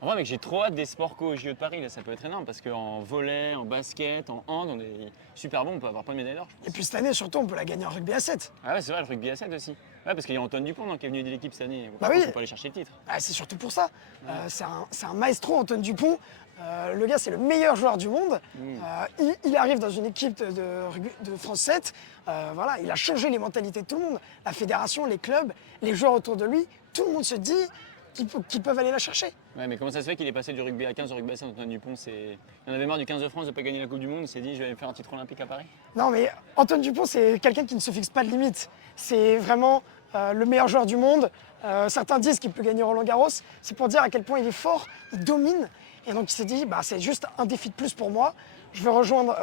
En vrai, mec, j'ai trop hâte des sports co au JO de Paris. Là, ça peut être énorme parce qu'en volley, en basket, en hand, on est super bon. On peut avoir plein de médailles d'or, je Et pense. puis cette année, surtout, on peut la gagner en rugby à 7. Ah ouais, c'est vrai, le rugby à 7 aussi. Ouais, parce qu'il y a Antoine Dupont qui est venu de l'équipe cette année. Bah Je pense oui. qu'on peut aller chercher le titre. Ah, c'est surtout pour ça. C'est un maestro, Antoine Dupont. Le gars, c'est le meilleur joueur du monde. Il arrive dans une équipe de France 7. Voilà, il a changé les mentalités de tout le monde. La fédération, les clubs, les joueurs autour de lui. Tout le monde se dit qu'ils peuvent aller la chercher. Ouais, mais comment ça se fait qu'il est passé du rugby à 15 au rugby à 7, Antoine Dupont? Il en avait marre du 15 de France de ne pas gagner la Coupe du Monde. Il s'est dit, je vais aller faire un titre olympique à Paris. Non, mais Antoine Dupont, c'est quelqu'un qui ne se fixe pas de limite. C'est vraiment le meilleur joueur du monde. Certains disent qu'il peut gagner Roland-Garros. C'est pour dire à quel point il est fort, il domine. Et donc il s'est dit, bah, c'est juste un défi de plus pour moi. Je vais rejoindre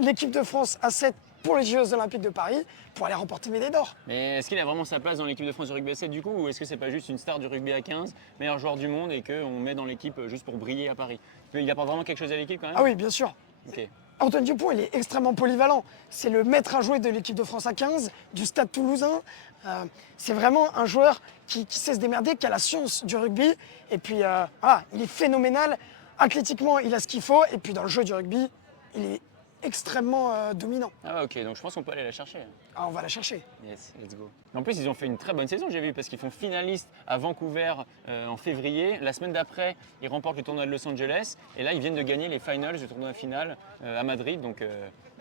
l'équipe de France à 7 pour les Jeux Olympiques de Paris pour aller remporter médaille d'or. Mais est-ce qu'il a vraiment sa place dans l'équipe de France de rugby à 7 du coup? Ou est-ce que c'est pas juste une star du rugby à 15, meilleur joueur du monde et qu'on met dans l'équipe juste pour briller à Paris? Il apporte vraiment quelque chose à l'équipe quand même? Ah oui, bien sûr. Ok. Antoine Dupont, il est extrêmement polyvalent. C'est le maître à jouer de l'équipe de France à 15, du Stade Toulousain. C'est vraiment un joueur qui sait se démerder, qui a la science du rugby. Et puis, voilà, il est phénoménal. Athlétiquement, il a ce qu'il faut. Et puis, dans le jeu du rugby, il est extrêmement dominant. Ah ouais, ok, donc je pense qu'on peut aller la chercher. Ah, on va la chercher. Yes, let's go. En plus, ils ont fait une très bonne saison, j'ai vu, parce qu'ils font finaliste à Vancouver en février. La semaine d'après, ils remportent le tournoi de Los Angeles. Et là, ils viennent de gagner les finals du tournoi final à Madrid. Donc,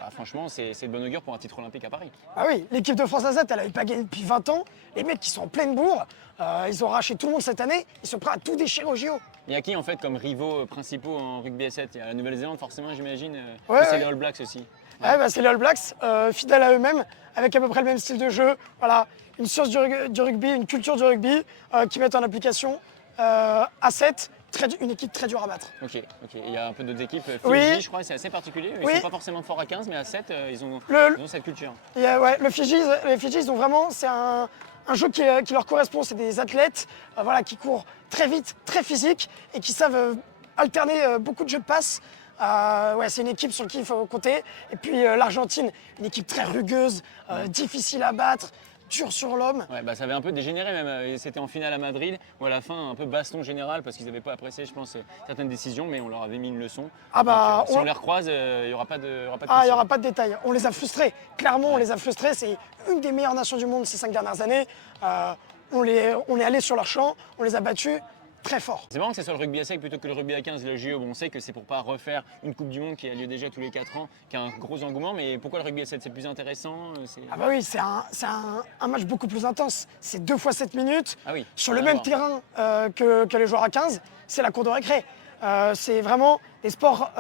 franchement, c'est de bon augure pour un titre olympique à Paris. Ah oui, l'équipe de France à 7, elle n'avait pas gagné depuis 20 ans. Les mecs qui sont en pleine bourre, ils ont arraché tout le monde cette année. Ils sont prêts à tout déchirer au JO. Il y a qui, en fait, comme rivaux principaux en rugby à 7? Il y a la Nouvelle-Zélande, forcément, j'imagine. Ouais, c'est ouais. les All Blacks aussi. Ouais, bah, c'est les All Blacks, fidèles à eux-mêmes, avec à peu près le même style de jeu. Voilà, une science du rugby, une culture du rugby qui mettent en application à 7, une équipe très dure à battre. Ok. Il y a un peu d'autres équipes. Fidji, Oui. je crois, c'est assez particulier. Ils Oui. sont pas forcément forts à 15, mais à 7, ils ont cette culture. Et, ouais, les Fidji, ils ont vraiment, c'est un jeu qui leur correspond. C'est des athlètes voilà, qui courent très vite, très physique et qui savent alterner beaucoup de jeux de passe. Ouais, c'est une équipe sur qui il faut compter. Et puis l'Argentine, une équipe très rugueuse, difficile à battre, dure sur l'homme. Ouais, ça avait un peu dégénéré même. C'était en finale à Madrid, où à la fin, un peu baston général, parce qu'ils n'avaient pas apprécié, je pense, certaines décisions, mais on leur avait mis une leçon. Ah bah, Donc, si on les recroise, il n'y aura pas de il n'y question. aura pas de détails. On les a frustrés. Clairement, on les a frustrés. C'est une des meilleures nations du monde ces 5 dernières années. On est allé sur leur champ, on les a battus très fort. C'est marrant que ce soit le rugby à 7 plutôt que le rugby à 15, le JO. Bon, on sait que c'est pour pas refaire une Coupe du Monde qui a lieu déjà tous les 4 ans, qui a un gros engouement, mais pourquoi le rugby à 7? C'est plus intéressant? Ah bah oui, c'est un match beaucoup plus intense. C'est 2 fois 7 minutes, Ah oui, sur le rien à même voir. terrain que les joueurs à 15. C'est la cour de récré. C'est vraiment des sports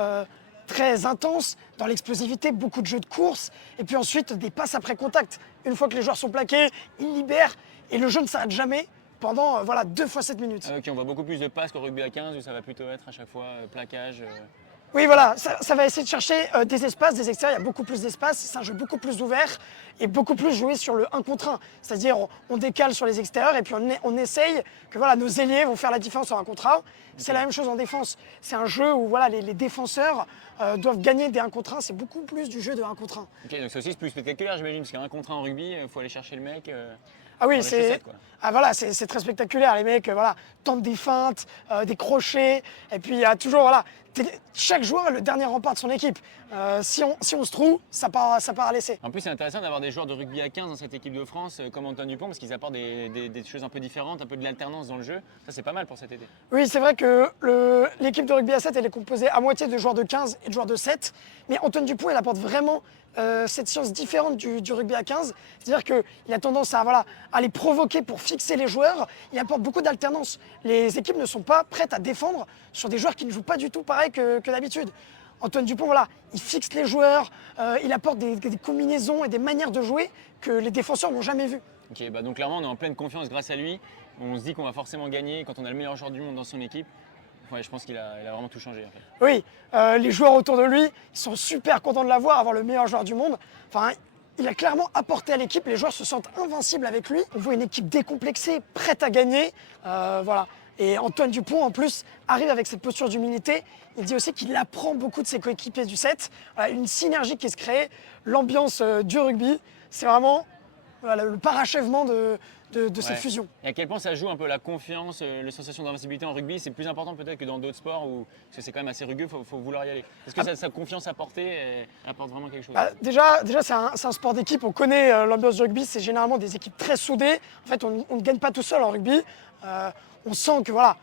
très intenses, dans l'explosivité, beaucoup de jeux de course, et puis ensuite des passes après contact. Une fois que les joueurs sont plaqués, ils libèrent, et le jeu ne s'arrête jamais pendant voilà, 2 fois 7 minutes. Ok, on voit beaucoup plus de passes qu'au rugby à 15, où ça va plutôt être à chaque fois plaquage. Oui, voilà, ça va essayer de chercher des espaces, des extérieurs. Il y a beaucoup plus d'espace. C'est un jeu beaucoup plus ouvert et beaucoup plus joué sur le 1 contre 1. C'est-à-dire, on décale sur les extérieurs et puis on essaye que voilà, nos ailiers vont faire la différence en 1 contre 1. C'est la même chose en défense. C'est un jeu où voilà, les défenseurs doivent gagner des 1 contre 1. C'est beaucoup plus du jeu de 1 contre 1. Ok, donc c'est aussi plus spectaculaire, j'imagine, parce qu'un contre 1 en rugby, il faut aller chercher le mec. Ah oui, Dans les chaussettes, quoi. voilà, c'est très spectaculaire. Les mecs voilà, tentent des feintes, des crochets. Et puis il y a toujours, voilà, chaque joueur est le dernier rempart de son équipe. Si on se trouve, ça part à l'essai. En plus, c'est intéressant d'avoir des joueurs de rugby à 15 dans cette équipe de France, comme Antoine Dupont, parce qu'ils apportent des choses un peu différentes, un peu de l'alternance dans le jeu. Ça, c'est pas mal pour cet été. Oui, c'est vrai que l'équipe de rugby à 7, elle est composée à moitié de joueurs de 15 et de joueurs de 7. Mais Antoine Dupont, il apporte vraiment cette science différente du rugby à 15. C'est-à-dire qu'il a tendance à les provoquer pour fixer les joueurs. Il apporte beaucoup d'alternance. Les équipes ne sont pas prêtes à défendre sur des joueurs qui ne jouent pas du tout pareil que d'habitude. Antoine Dupont, voilà, il fixe les joueurs, il apporte des combinaisons et des manières de jouer que les défenseurs n'ont jamais vues. Ok, donc clairement, on est en pleine confiance grâce à lui. On se dit qu'on va forcément gagner quand on a le meilleur joueur du monde dans son équipe. Ouais, je pense qu'il a vraiment tout changé. En fait. Oui, les joueurs autour de lui, ils sont super contents de l'avoir, avoir le meilleur joueur du monde. Enfin, il a clairement apporté à l'équipe, les joueurs se sentent invincibles avec lui. On voit une équipe décomplexée, prête à gagner. Voilà. Et Antoine Dupont, en plus, arrive avec cette posture d'humilité. Il dit aussi qu'il apprend beaucoup de ses coéquipiers du 7. Voilà, une synergie qui se crée, l'ambiance du rugby. C'est vraiment voilà, le parachèvement cette fusion. Et à quel point ça joue un peu la confiance, les sensations d'invincibilité en rugby, c'est plus important peut-être que dans d'autres sports parce que c'est quand même assez rugueux, il faut vouloir y aller. Est-ce que sa confiance apportée apporte vraiment quelque chose? Déjà c'est un sport d'équipe, on connaît l'ambiance du rugby, c'est généralement des équipes très soudées. En fait, on ne gagne pas tout seul en rugby. On sent que voilà,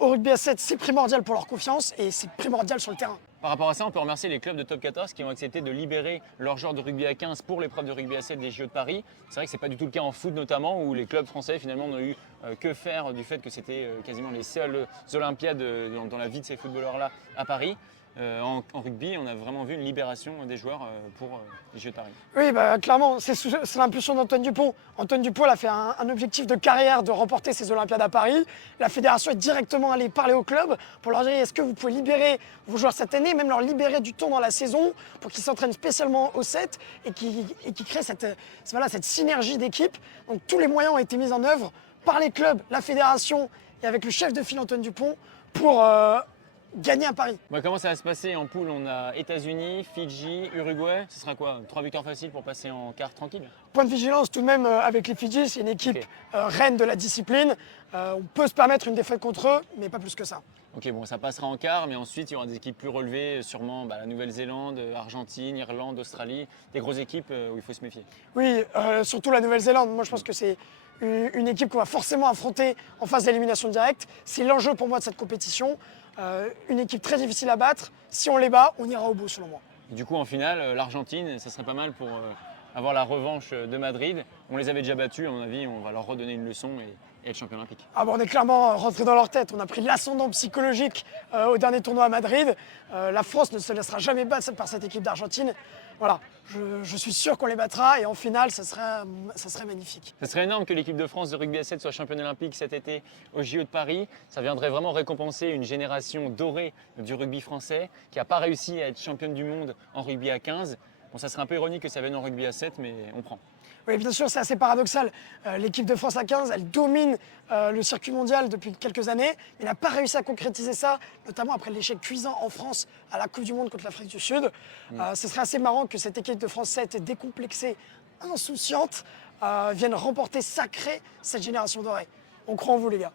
au rugby à 7, c'est primordial pour leur confiance et c'est primordial sur le terrain. Par rapport à ça, on peut remercier les clubs de top 14 qui ont accepté de libérer leur joueur de rugby à 15 pour l'épreuve de rugby à 7 des JO de Paris. C'est vrai que ce n'est pas du tout le cas en foot notamment, où les clubs français finalement n'ont eu que faire du fait que c'était quasiment les seules Olympiades dans la vie de ces footballeurs-là à Paris. En rugby, on a vraiment vu une libération des joueurs pour les Jeux de Paris. Oui, clairement, c'est l'impulsion d'Antoine Dupont. Antoine Dupont a fait un objectif de carrière de remporter ces Olympiades à Paris. La fédération est directement allée parler au club pour leur dire est-ce que vous pouvez libérer vos joueurs cette année, même leur libérer du temps dans la saison pour qu'ils s'entraînent spécialement au 7 et qui créent cette synergie d'équipe. Donc tous les moyens ont été mis en œuvre par les clubs, la fédération et avec le chef de file Antoine Dupont pour gagner à Paris. Comment ça va se passer en poule? On a États-Unis, Fidji, Uruguay. Ce sera quoi? 3 victoires faciles pour passer en quart tranquille? Point de vigilance tout de même avec les Fidji, c'est une équipe reine de la discipline. On peut se permettre une défaite contre eux, mais pas plus que ça. Ok, bon, ça passera en quart, mais ensuite il y aura des équipes plus relevées, sûrement la Nouvelle-Zélande, Argentine, Irlande, Australie, des grosses équipes où il faut se méfier. Oui, surtout la Nouvelle-Zélande. Moi, je pense que c'est une équipe qu'on va forcément affronter en phase d'élimination directe. C'est l'enjeu pour moi de cette compétition. Une équipe très difficile à battre. Si on les bat, on ira au bout, selon moi. Du coup, en finale, l'Argentine, ça serait pas mal pour avoir la revanche de Madrid. On les avait déjà battus, à mon avis, on va leur redonner une leçon et être champion olympique. On est clairement rentré dans leur tête. On a pris l'ascendant psychologique au dernier tournoi à Madrid. La France ne se laissera jamais battre par cette équipe d'Argentine. Voilà, je suis sûr qu'on les battra et en finale, ça serait magnifique. Ce serait énorme que l'équipe de France de rugby à 7 soit championne olympique cet été aux JO de Paris. Ça viendrait vraiment récompenser une génération dorée du rugby français qui n'a pas réussi à être championne du monde en rugby à 15. Bon, ça serait un peu ironique que ça vienne en rugby à 7, mais on prend. Oui, bien sûr, c'est assez paradoxal. L'équipe de France à 15, elle domine le circuit mondial depuis quelques années, mais n'a pas réussi à concrétiser ça, notamment après l'échec cuisant en France à la Coupe du Monde contre l'Afrique du Sud. Ce serait assez marrant que cette équipe de France 7, décomplexée, insouciante, vienne remporter sacrée cette génération dorée. On croit en vous, les gars.